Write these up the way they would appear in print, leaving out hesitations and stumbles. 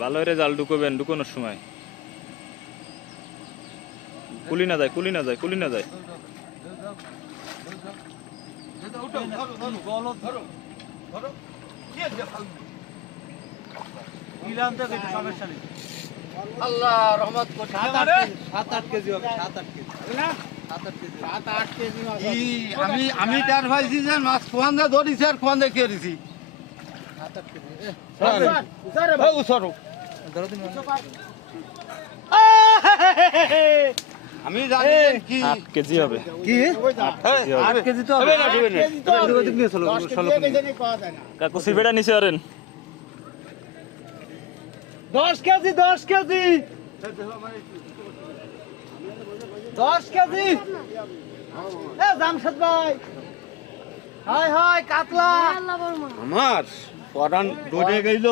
ভালো রে জাল ঢুকবেন ঢুকানোর সময় কুলি না যায় কুলি না যায় কুলি না যায় আল্লাহ রহমত করে 7-8 কেজি হবে 7-8 কেজি না 7-8 কেজি মাছ আমি তার ভাইছি যে মাছ কোয়ান্দা ধরিছি আর কোয়ান্দা কেড়েছি 7-8 কেজি ধরো তুমি আমি জানি কি 8 কেজি হবে কি 8 কেজি তো হবে না ওদিক নিয়ে চলো চলো কাকু সিবেটা নিচে আরেন 10 কেজি 10 কেজি 10 কেজি এ জামশেদ ভাই হাই হাই কাতলা আমার পরান দৌড়ে গেল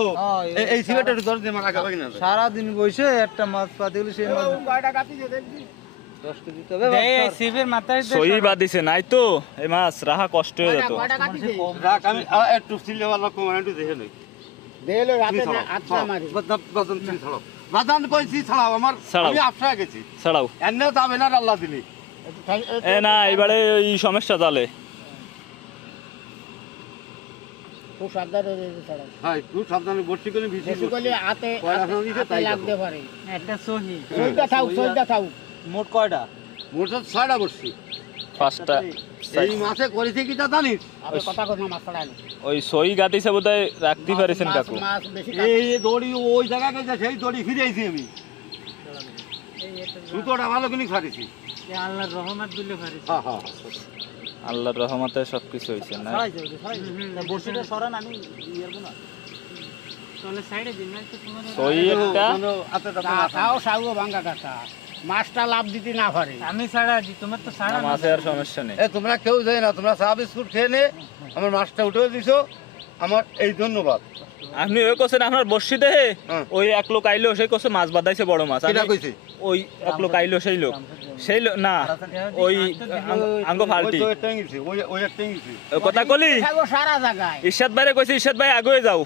এই সিগারেটটা একটু ধরে দে আমার আগে ভাগি না সারা দিন বসে একটা মাছ পাতে গেলে সেই মাছ 10 কেজি তবে শিবের মাথায় সই বাদিছে নাই তো এই মাছ রাহা কষ্ট হয়ে যেত রাখ আমি একটু সিলে वाला কমান একটু দেখে লই দেলো রাতে না আচ্ছা মারি বাদান তুমি ছাড়াও বাদান কইছি ছাড়াও আমার ছাড়াও। আমি আফসা গেছি ছাড়াও এনে যাবে না আল্লাহ দিলি এ না এবারে ওই সমস্যা জালে খুব সাবধানে ছাড়া হ্যাঁ খুব সাবধানে বর্ষি করে ভিজি বেশি করলে হাতে হাতে লাগতে পারে একটা সহি সইটা থাও মোট কয়টা মোটর ছয়টা বর্ষি পাঁচটা এই মাসে করেছে কি তা জানিস আমি কথা কথা মাছ ছাড়া ওই সই গাতিছে বোধহয় রাখতে পারিছেন কাকু মাছ বেশি এই দড়ি ওই জায়গায় গেছে সেই দড়ি ফিরে আইছি আমি সুতোটা ভালো কিনে ফাড়িছি আল্লাহর রহমত দিলে পারে হ্যাঁ হ্যাঁ আল্লাহর রহমতে সবকিছু হয়েছে না বর্ষিটা সরান আমি ইয়ারবো না তাহলে সাইডে দিন না একটু তোমার সই একটা তাও সাউও ভাঙা কাটা মাছটা লাভ দিতে না পারে আমি ছাড়া দি তোমার তো ছাড়া না, মাছে আর সমস্যা নেই এ তোমরা কেউ যায় না তোমরা চা বিস্কুট খেয়ে নে আমার মাছটা উঠে দিছো আমার এই ধন্যবাদ আপনি ওই কোসেন আপনার বর্ষি দেহে হ্যাঁ। ওই এক লোক আইলো সেই কোসে মাছ বাদাইছে বড় মাছ কিটা আমি- কইছে ওই এক লোক আইলো সেই লোক না ওই আঙ্গ ওই ফাল্টি তো একটা গেছে ওই একটা গেছে ওই কথা কলি থাকো সারা জায়গায় ইরশাদ ভাইরে কইছি ইরশাদ ভাই আগে যাও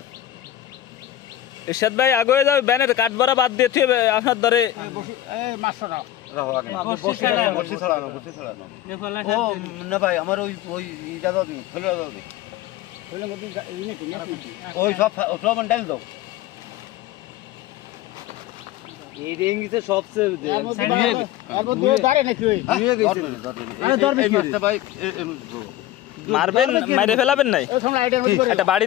ইরশাদ ভাই আগে যাও ব্যানের কাঠবড়া বাদ দিয়ে থুয়ে আপনার ধরে এই মাছ ছাড়া রাখো আগে বর্ষি ছাড়া না। বর্ষি ছাড়ানো বর্ষি ছাড়ানো দেখলা ও না ভাই আমার ওই ওই ইটা দাও দিন ফেলে দাও দিন হইলে মধ্যে ইনে কি ওই সব ডাল দাও এই রেঙ্গিতে সবচেয়ে দুই ধারে নাকি ওই নিয়ে গেছে আরে ধরবে কি ভাই মারবেন মাইরে ফেলাবেন নাই এই তোমরা আইডিয়ার মধ্যে একটা বাড়ি